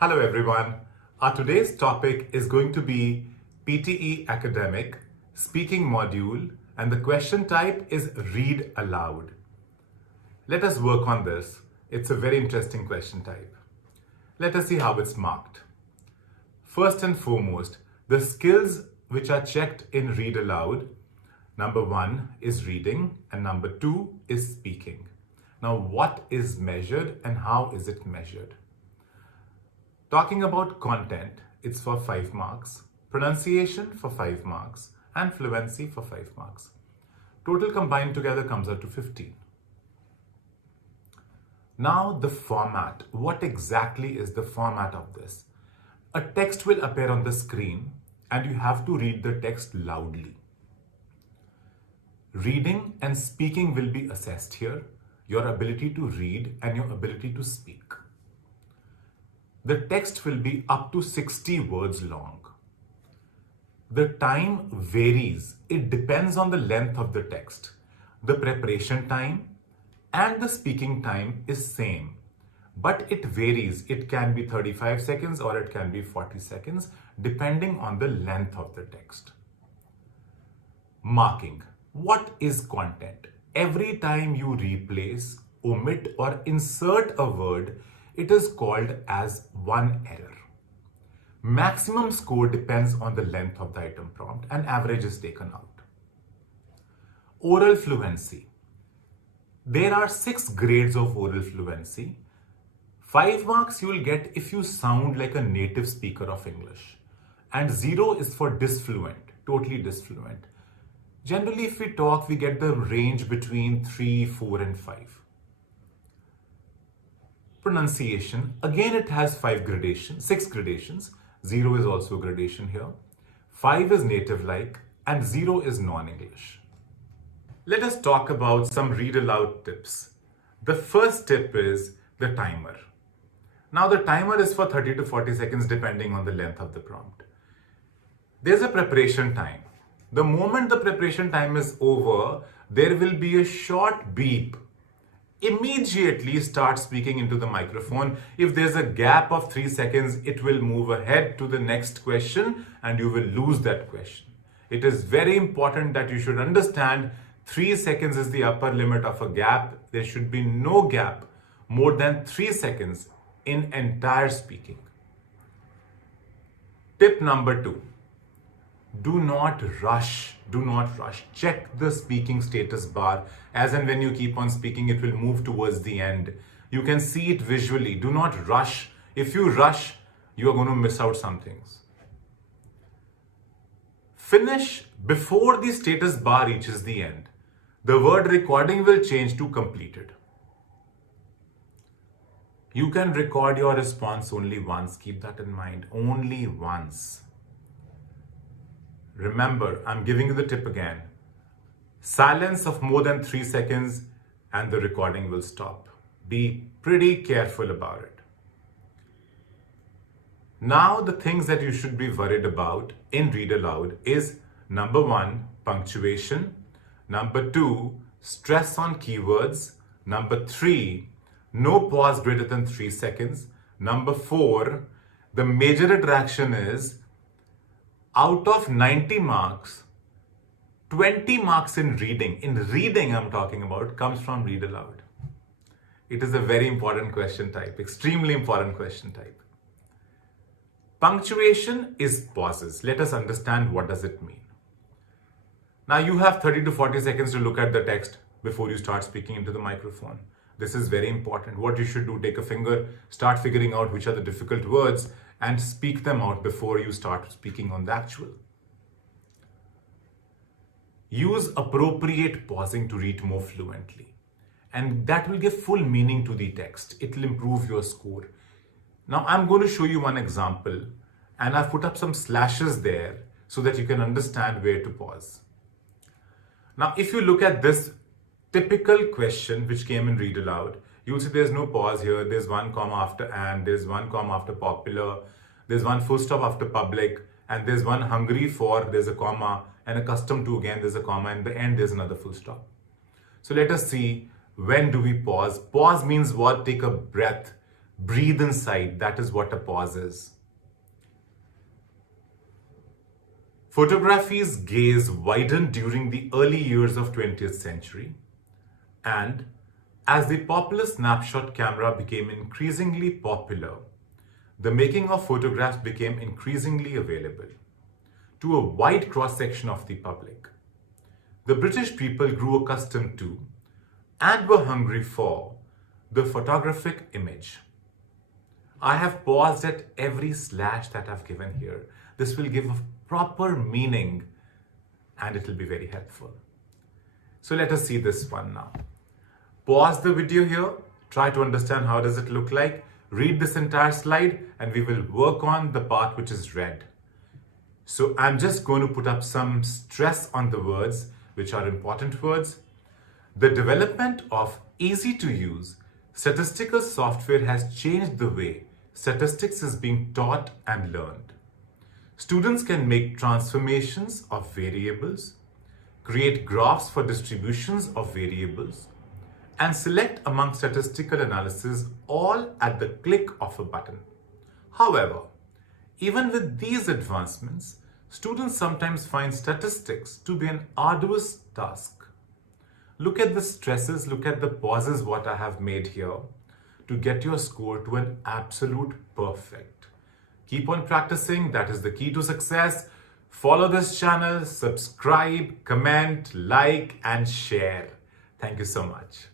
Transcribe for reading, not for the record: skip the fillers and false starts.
Hello everyone. Our today's topic is going to be PTE Academic Speaking Module, and the question type is Read Aloud. Let us work on this. It's a very interesting question type. Let us see how it's marked. First and foremost, the skills which are checked in Read Aloud, number 1 is reading and number 2 is speaking. Now, what is measured and how is it measured? Talking about content, it's for 5 marks, pronunciation for 5 marks, and fluency for 5 marks. Total combined together comes out to 15. Now the format. What exactly is the format of this? A text will appear on the screen and you have to read the text loudly. Reading and speaking will be assessed here, your ability to read and your ability to speak. The text will be up to 60 words long. The time varies. It depends on the length of the text. The preparation time and the speaking time is same, but it varies. It can be 35 seconds or it can be 40 seconds depending on the length of the text. Marking. What is content? Every time you replace, omit or insert a word, it is called as one error. Maximum score depends on the length of the item prompt and average is taken out. Oral fluency. There are 6 grades of oral fluency. 5 marks you will get if you sound like a native speaker of English. And 0 is for disfluent, totally disfluent. Generally, if we talk, we get the range between 3, 4 and 5. Pronunciation, again it has 6 gradations. 0 is also a gradation here. 5 is native-like and 0 is non-English. Let us talk about some read aloud tips. The first tip is the timer. Now the timer is for 30 to 40 seconds depending on the length of the prompt. There's a preparation time. The moment the preparation time is over, there will be a short beep. Immediately start speaking into the microphone. If there's a gap of 3 seconds, it will move ahead to the next question and you will lose that question. It is very important that you should understand 3 seconds is the upper limit of a gap. There should be no gap more than 3 seconds in entire speaking. Tip number 2. Do not rush. Do not rush. Check the speaking status bar. As and when you keep on speaking, it will move towards the end. You can see it visually. Do not rush. If you rush, you are going to miss out some things. Finish before the status bar reaches the end. The word recording will change to completed. You can record your response only once. Keep that in mind. Only once. Remember, I'm giving you the tip again. Silence of more than 3 seconds and the recording will stop. Be pretty careful about it. Now, the things that you should be worried about in Read Aloud is number 1, punctuation. Number 2, stress on keywords. Number 3, no pause greater than 3 seconds. Number 4, the major attraction is out of 90 marks, 20 marks in reading. In reading, I'm talking about, comes from Read Aloud. It is a very important question type, extremely important question type. Punctuation is pauses. Let us understand what does it mean. Now you have 30 to 40 seconds to look at the text before you start speaking into the microphone. This is very important. What you should do, take a finger, start figuring out which are the difficult words and speak them out before you start speaking on the actual. Use appropriate pausing to read more fluently. And that will give full meaning to the text. It will improve your score. Now I'm going to show you one example and I've put up some slashes there so that you can understand where to pause. Now if you look at this typical question which came in Read Aloud, you'll see there's no pause here. There's 1 comma after and, there's 1 comma after popular, there's 1 full stop after public, and there's 1 hungry for, there's a comma, and accustomed to, again, there's a comma, and in the end, there's another full stop. So let us see, when do we pause? Pause means what? Take a breath. Breathe inside. That is what a pause is. Photography's gaze widened during the early years of 20th century, and as the popular snapshot camera became increasingly popular, the making of photographs became increasingly available to a wide cross-section of the public. The British people grew accustomed to and were hungry for the photographic image. I have paused at every slash that I've given here. This will give a proper meaning and it will be very helpful. So let us see this one now. Pause the video here, try to understand how does it look like, read this entire slide, and we will work on the part which is red. So I'm just going to put up some stress on the words which are important words. The development of easy to use statistical software has changed the way statistics is being taught and learned. Students can make transformations of variables, create graphs for distributions of variables, and select among statistical analysis all at the click of a button. However, even with these advancements, students sometimes find statistics to be an arduous task. Look at the stresses, look at the pauses what I have made here to get your score to an absolute perfect. Keep on practicing, that is the key to success. Follow this channel, subscribe, comment, like, and share. Thank you so much.